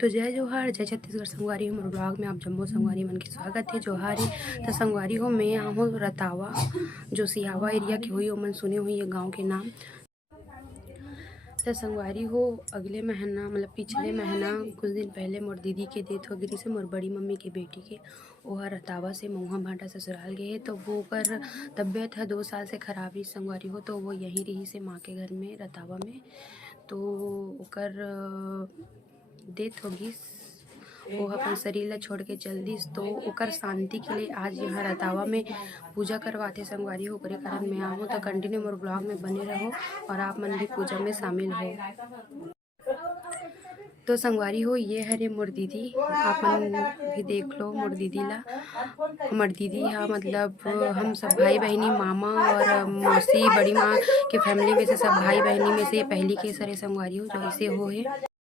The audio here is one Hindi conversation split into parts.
तो जय जोहार, जय छत्तीसगढ़ संगवारी हो। मोर ब्लॉग में आप जम्मो संगवारी मन के स्वागत है। जोहार है तो संगवारी हो, मैं यहाँ हूँ रतावा, जो सिहावा एरिया के हुई मन सुने हुई ये गांव के नाम। तो संगवारी हो, अगले महीना मतलब पिछले महीना कुछ दिन पहले मोर दीदी के डेथ हो गई से, मोर बड़ी मम्मी के बेटी के। वो रतावा से महुआ भाटा ससुराल गए है। तो वो कर तबीयत है 2 साल से खराब ही संगवारी हो। तो वो यहीं रही से माँ के घर में रतावा में। तो ओकर डेथ होगी, वो अपन शरीर ला छोड़ के चल दिस। तो ओकर शांति के लिए आज यहाँ रतावा में पूजा करवाते संगवारी हो। ओकरे कारण मैं आऊँ, तो कंटिन्यू मोर ब्लॉग में बने रहो और आप मन भी पूजा में शामिल हो। तो संगवारी हो, ये हरे मोर दीदी, आप मन भी देख लो मोर दीदी ला। हमार दीदी है मतलब हम सब भाई बहनी, मामा और मौसी, बड़ी माँ के फैमिली में से सब भाई बहनी में से पहली के सरे संगवारी हो जो ऐसे हो है।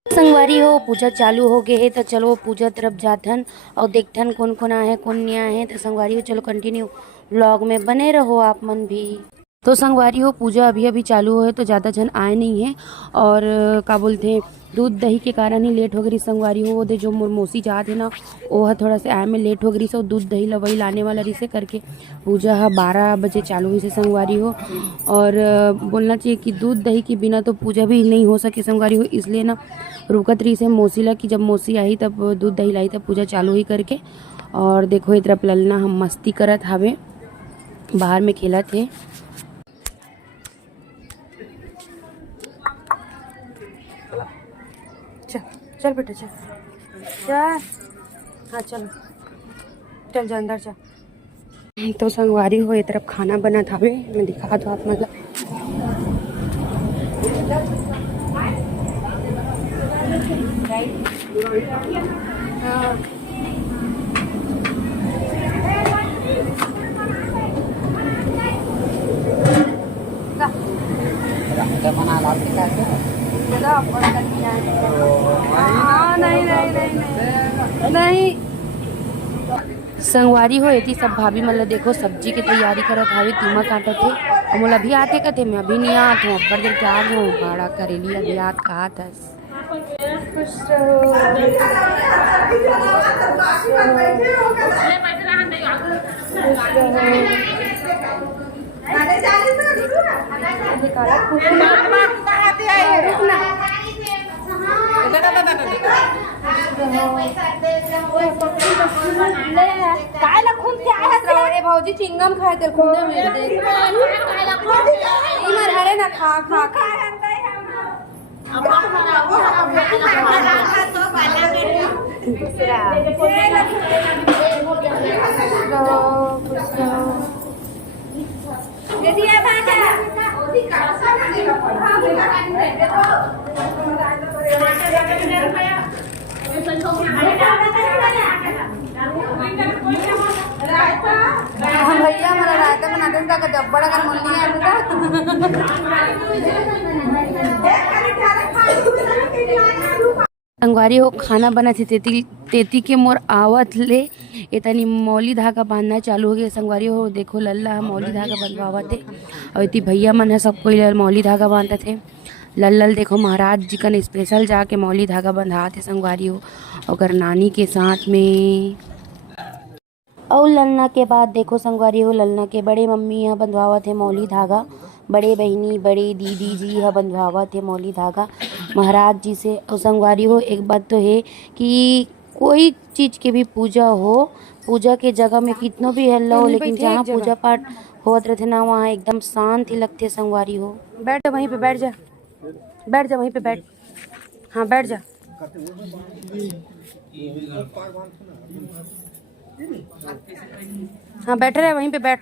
संगवारी हो, पूजा चालू हो गए है तो चलो पूजा तरफ जाथन और देखथन कौन कौन आए हैं कौन नहीं आए हैं। तो संगवारी हो चलो कंटिन्यू व्लॉग में बने रहो आप मन भी। तो संगवारी हो, पूजा अभी अभी चालू है तो ज़्यादा जन आए नहीं है। और क्या बोलते हैं, दूध दही के कारण ही लेट हो गई संगवारी हो। वो दे जो मौसी जात है ना, वो थोड़ा सा आए में लेट हो गई से। दूध दही लवई लाने वाला रही से करके पूजा 12 बजे चालू हुई से संगवारी हो। और बोलना चाहिए कि दूध दही के बिना तो पूजा भी नहीं हो सके संगवारी हो। इसलिए ना रुकत रही से मौसी ला कि जब मौसी आई तब दूध दही लाई तब पूजा चालू ही करके। और देखो इधर ललना हम मस्ती करत हावे, बाहर में खेला थे। चल चल बेटा चल चल, हाँ चलो चल जा अंदर चल। तो संगवारी हो, ये तरफ खाना बना था, मैं दिखा दो आप मतलब। नहीं संगवारी हो, यदि सब भाभी मतलब देखो सब्जी की तैयारी करत हावे, कीमा काटत थे। और मोला अभी आते कथे, मैं अभी नहीं आत हूँ, अब्बर देर के आ गए हूँ भाड़ा करेली अभी आत कहा था। खुश रहो, भाजी चिंगम खाए तेरे खून मिलते हरे ना खा खा खा। भैया मला रायता बनाते का डब्बा का मुन्नी संगवारी हो, खाना बना थी तेती के मोर आवत ले इतनी मौली धागा बांधना चालू हो गया संगवारी हो। देखो लल्ला मौली धागा बंधवावत है और इतनी भैया मन है सब कोई मौली धागा बांधते थे। लल्लल देखो महाराज जी का स्पेशल जाके मौली धागा बंधाते संगवारी हो और नानी के साथ में। और ललना के बाद देखो संगवारी हो, ललना के बड़े मम्मी यहाँ बंधवावत है मौली धागा, बड़े बहनी बड़े दीदी जी यहाँ बंधवावत है मौली धागा महाराज जी से। और संगवारी हो, एक बात तो है कि कोई चीज़ की भी पूजा हो, पूजा के जगह में कितनों भी हल्ला हो, लेकिन जहाँ पूजा पाठ होत रहते ना वहाँ एकदम शांत ही लगते संगवारी हो। बैठ वहीं पे बैठ जा, बैठ जा वहीं पे बैठ, हाँ बैठ जा। हाँ बैठ रहे वहीं पे बैठ।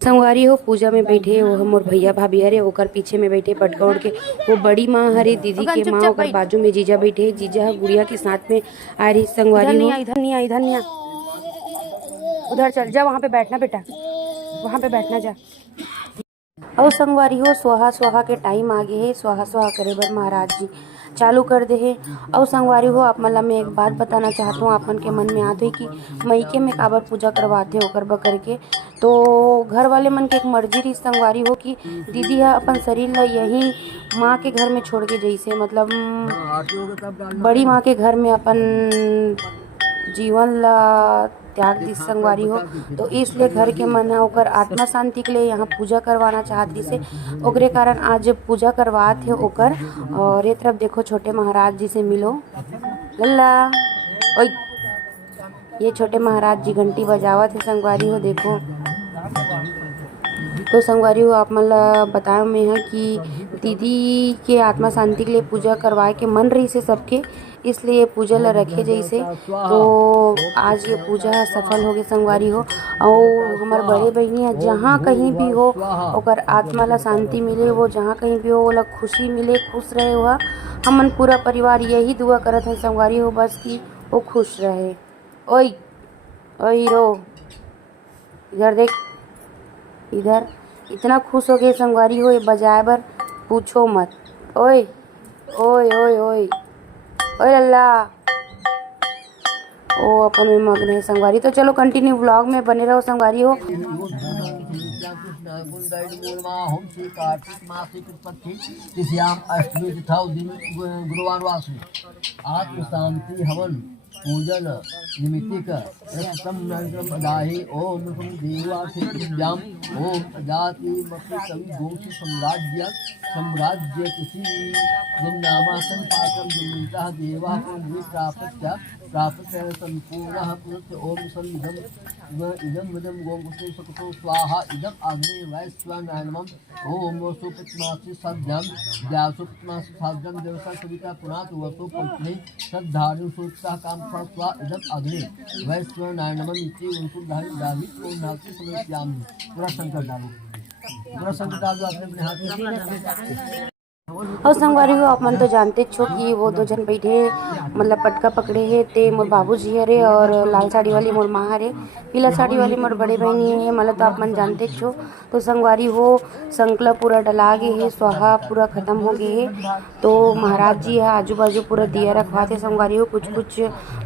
संगवारी हो, पूजा में बैठे वो हम और भैया भाभी हरे, ओकर पीछे में बैठे पटका उड़ के वो बड़ी माँ हरे, दीदी के माँ, ओकर बाजू में जीजा बैठे, जीजा गुड़िया के साथ में आ रही संगवारी हो। इधर नहीं आ, इधर नहीं आ, उधर चल जा, वहाँ पे बैठना बेटा, वहाँ पे बैठना जा। और संगवारी हो, स्वाहा स्वाहा के टाइम आगे है, स्वाहा स्वाहा करे बर महाराज जी चालू कर दे है। और संगवारी हो आप मतलब मैं एक बात बताना चाहता हूँ, आप मन के मन में आते कि मईके में काबर पूजा करवाते हो कर करके। तो घर वाले मन के एक मर्जी रही संगवारी हो कि दीदी है अपन शरीर ला यही माँ के घर में छोड़ के जैसे मतलब बड़ी माँ के घर में अपन जीवन ला त्याग दी संगवारी हो। तो इसलिए घर के मन है ओकर आत्मा शांति के लिए यहाँ पूजा करवाना चाहती से ओकरे कारण आज पूजा करवात है ओकर। और ये तरफ देखो छोटे महाराज जी से मिलो लल्ला ओए, ये छोटे महाराज जी घंटी बजावत है संगवारी हो देखो। तो संगवारी हो आप मतलब बताया मैं है कि दीदी के आत्मा शांति के लिए पूजा करवाए के मन रही से सबके, इसलिए पूजा ला रखे जैसे। तो आज ये पूजा सफल हो गई संगवारी हो। और हमारे बड़े बहनी जहाँ कहीं भी हो ओकर आत्मा ला शांति मिले, वो जहाँ कहीं भी हो वो ला खुशी मिले, खुश रहे हुआ। हमन पूरा परिवार यही दुआ करत है संगवारी हो बस कि वो खुश रहे। ओए ओए हीरो इधर देख, इधर इतना खुश हो गए संगवारी हो ये बजाए बर पूछो मत। ओए ओए ओए ओए ओए लल्ला ओ अपन में मग्न है संगवारी। तो चलो कंटिन्यू व्लॉग में बने रहो संगवारी हो। आत्म शांति हवन पूजन निमित्तिक रक्तम नरकम अदाहि ओम देवाम ओम अजाति मपि कवि गोष साम्राज्य साम्राज्य किसी जिन्नामासन पाकम जिन्नता देवा प्राप्त संपूर्णः पुरुष ओम सन्निधम इदम विदम गोमुखे सुखतो स्वाहा इदम अग्नि वैश्वानयनमं ओम सुपत्मासि सद्यं व्यासुपत्मासि साध्यं देवता सविता पुनात वसु पत्नी सद्धारु सुत्साह काम स्वा इदम अग्नि वैश्वानयनमं इति उनकुधारी दावी ओम नाति समस्यामि। पूरा संकट डालो अपने हाथ में। और संगवारी हो आप मन तो जानते छो कि वो दो जन बैठे मतलब पटका पकड़े है ते मोर बाबूजी हरे और लाल साड़ी वाली मोर माँ हरे, पीला साड़ी वाली मोर बड़े बहनी है मतलब तो आप मन जानते छो। तो संगवारी हो संकल्प पूरा डला गए है, स्वाहा पूरा खत्म हो गए है। तो महाराज जी है आजू बाजू पूरा दिया रखवाते संगवारी हो कुछ कुछ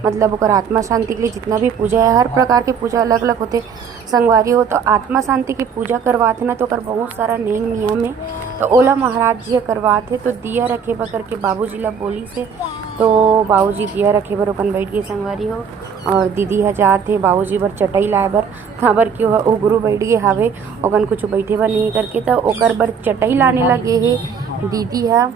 मतलब ओकर आत्मा शांति के लिए जितना भी पूजा है हर प्रकार के पूजा अलग अलग होते संगवारी हो। तो आत्मा शांति की पूजा करवाते ना तो ओकर बहुत सारा नियम नियम है। तो ओला महाराज जी करवाते तो दिया रखे बर करके बाबूजी ला बोली से, तो बाबूजी दिया रखे बर ओकन बैठ गए संगवारी हो। और दीदी ह जाते बाबूजी बर चटाई लाए बर काबर क्यों ओ गुरु बैठ गए हावे ओकन कुछ बैठे बर नहीं करके तो ओकर बर चटाई लाने लगे है दीदी है।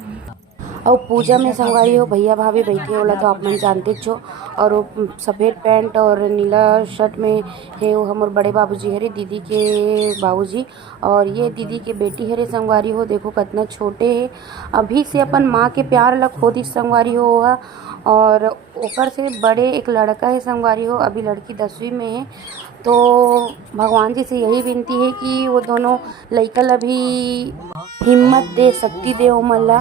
और पूजा में संगवारी हो भैया भाभी बैठे होला तो आप मन जानते छो। और वो सफ़ेद पैंट और नीला शर्ट में है वो हमारे बड़े बाबूजी हरे दीदी के बाबूजी। और ये दीदी के बेटी हरे संगवारी हो देखो कितना छोटे है अभी से अपन माँ के प्यार लग खो दी संगवारी हो। और ऊपर से बड़े एक लड़का है संगवारी हो, अभी लड़की 10वीं में है। तो भगवान जी से यही विनती है कि वो दोनों लइकल अभी हिम्मत दे शक्ति दे ओमला।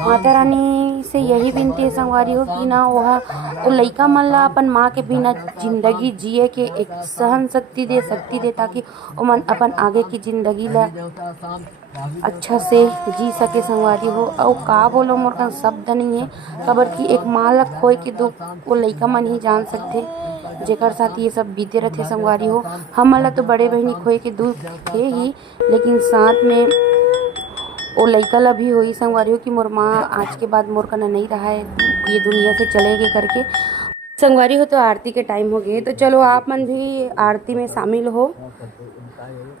माता रानी से यही विनती है संगवारी हो कि ना वह वो लइका मन ला अपन माँ के बिना जिंदगी जिए के एक सहन शक्ति दे ताकि वो मन अपन आगे की जिंदगी ला अच्छा से जी सके संगवारी हो। और का बोलो मोर का शब्द नहीं है खबर की एक माँ ला खोए के दुख वो लइका मन ही जान सकते जेकर साथ ये सब बीते रहते संगवारी हो। हमला तो बड़े बहनी खोए के दुख थे ही लेकिन साथ में वो लइका ला भी हुई संगवारी हो कि मोर माँ आज के बाद मोर कना नहीं रहा है ये दुनिया से चलेगे करके संगवारी हो। तो आरती के टाइम हो गए तो चलो आप मन भी आरती में शामिल हो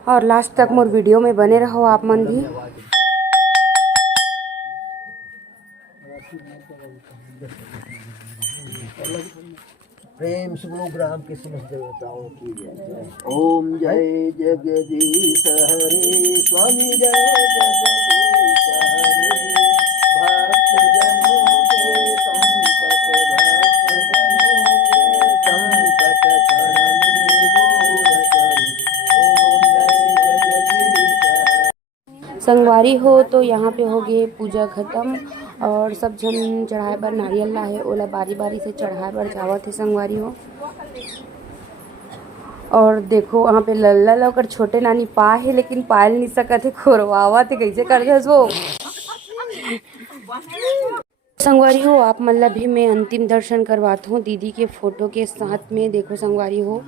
और लास्ट तक मोर वीडियो में बने रहो आप मन भी। प्रेम से बोलो ग्राम के समस्त देवताओं की जय। ओम जय जगदीश हरे स्वामी जय जगदीश हरे भक्त जनों के संकट क्षण में दूर करे। ओम जय जगदीश हरे। संगवारी हो तो यहाँ पे हो गए पूजा खत्म और सब जन चढ़ाए बर नारियल ला है ओला बारी बारी से चढ़ाए बर जावत है संगवारी हो। और देखो वहाँ पे लल्ला ला ओकर छोटे नानी पा है लेकिन पायल नहीं सकत है खोरवावा थे कैसे कर दे वो संगवारी हो आप मतलब भी मैं अंतिम दर्शन करवाता हूँ दीदी के फोटो के साथ में। देखो संगवारी हो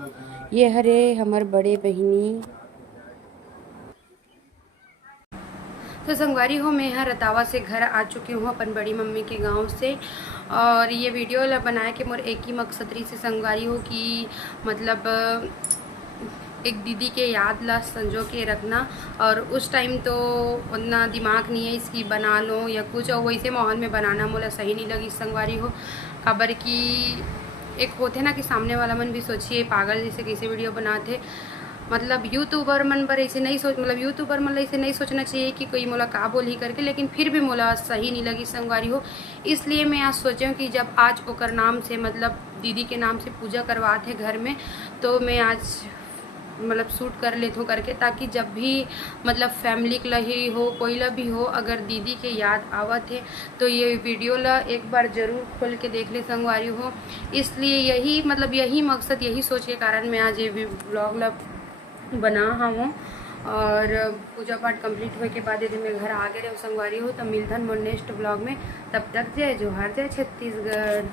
ये हरे हमार बड़े बहिनी। तो संगवारी हो मैं यहाँ रतावा से घर आ चुकी हूँ अपन बड़ी मम्मी के गांव से। और ये वीडियो बनाया कि मोर एक ही मकसद रही से संगवारी हो कि मतलब एक दीदी के याद ला संजो के रखना। और उस टाइम तो उतना दिमाग नहीं है इसकी बना लो या कुछ, और वैसे माहौल में बनाना मोला सही नहीं लगी संगवारी हो। खबर कि एक होते ना कि सामने वाला मन भी सोचिए पागल जैसे कैसे वीडियो बनाते, मतलब यूट्यूबर मन पर ऐसे नहीं सोच, मतलब यूट्यूबर मन ऐसे नहीं सोचना चाहिए कि कोई मोला का बोल ही करके, लेकिन फिर भी मोला सही नहीं लगी संगवारी हो। इसलिए मैं आज सोचा कि जब आज ओकर नाम से मतलब दीदी के नाम से पूजा करवाते घर में, तो मैं आज मतलब शूट कर लेता हूँ करके, ताकि जब भी मतलब फैमिली के ही हो कोई ला भी हो अगर दीदी के याद आवत है तो ये वीडियो ला एक बार ज़रूर खोल के देख ले संगवारी हो। इसलिए यही मतलब यही मकसद यही सोच के कारण मैं आज ये ब्लॉग ला बना हूँ। और पूजा पाठ कंप्लीट होने के बाद यदि मैं घर आ गए संगवारी हो तो मिलता मोर नेक्स्ट ब्लॉग में। तब तक जय जोहार जय छत्तीसगढ़।